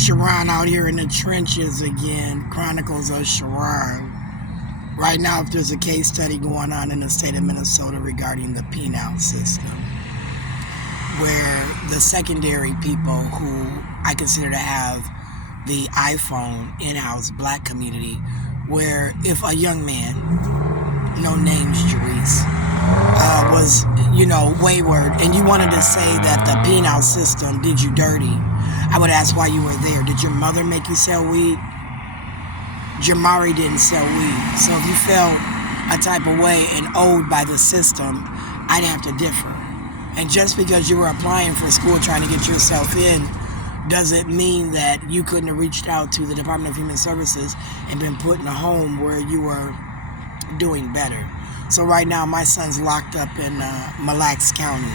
Sharon out here in the trenches again. Chronicles of Sharon. Right now, if there's a case study going on in the state of Minnesota regarding the penal system, where the secondary people who I consider to have the iPhone in-house black community, where if a young man, no names JAREESE, was, wayward, and you wanted to say that the penal system did you dirty, I would ask why you were there. Did your mother make you sell weed? Jamari didn't sell weed. So if you felt a type of way and owed by the system, I'd have to differ. And just because you were applying for school trying to get yourself in doesn't mean that you couldn't have reached out to the Department of Human Services and been put in a home where you were doing better. So right now my son's locked up in Mille County.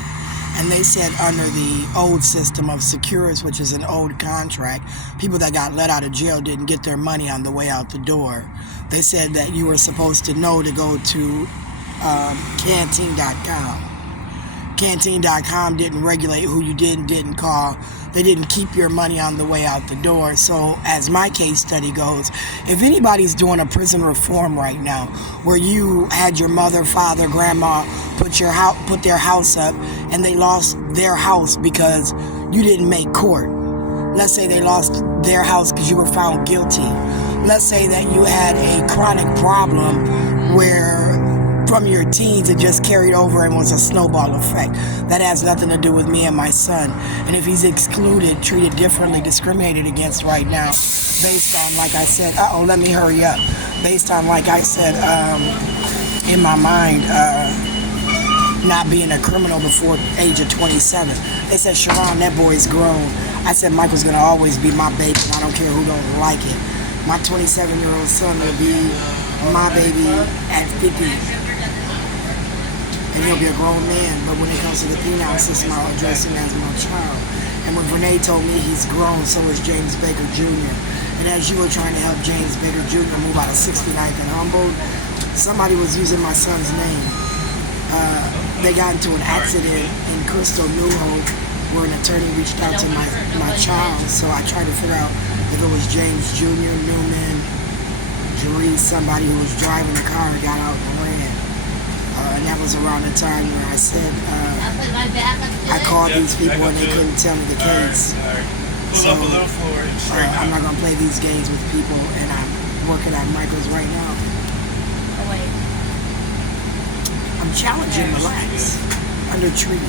And they said under the old system of Securus, which is an old contract, people that got let out of jail didn't get their money on the way out the door. They said that you were supposed to know to go to canteen.com. Canteen.com didn't regulate who you did and didn't call. They didn't keep your money on the way out the door. So as my case study goes, if anybody's doing a prison reform right now where you had your mother, father, grandma put their house up and they lost their house because you didn't make court. Let's say they lost their house because you were found guilty. Let's say that you had a chronic problem where from your teens it just carried over and was a snowball effect. That has nothing to do with me and my son. And if he's excluded, treated differently, discriminated against right now, based on, like I said, let me hurry up. Based on, like I said, in my mind, not being a criminal before age of 27. They said, Sharon, that boy's grown. I said, Michael's gonna always be my baby, and I don't care who don't like it. My 27-year-old son will be my baby at 50. And he'll be a grown man, but when it comes to the penal system, I'll address him as my child. And when Renee told me he's grown, so is James Baker Jr. And as you were trying to help James Baker Jr. move out of 69th and Humboldt, somebody was using my son's name. They got into an accident in Crystal, New Hope, where an attorney reached out to my child. So I tried to figure out if it was James Jr., Newman, JAREESE, somebody who was driving the car and got out and ran. And that was around the time where I said, I called these people and they couldn't tell me the case. So I'm not going to play these games with people, and I'm working on Michael's right now. I'm challenging relax under treaty.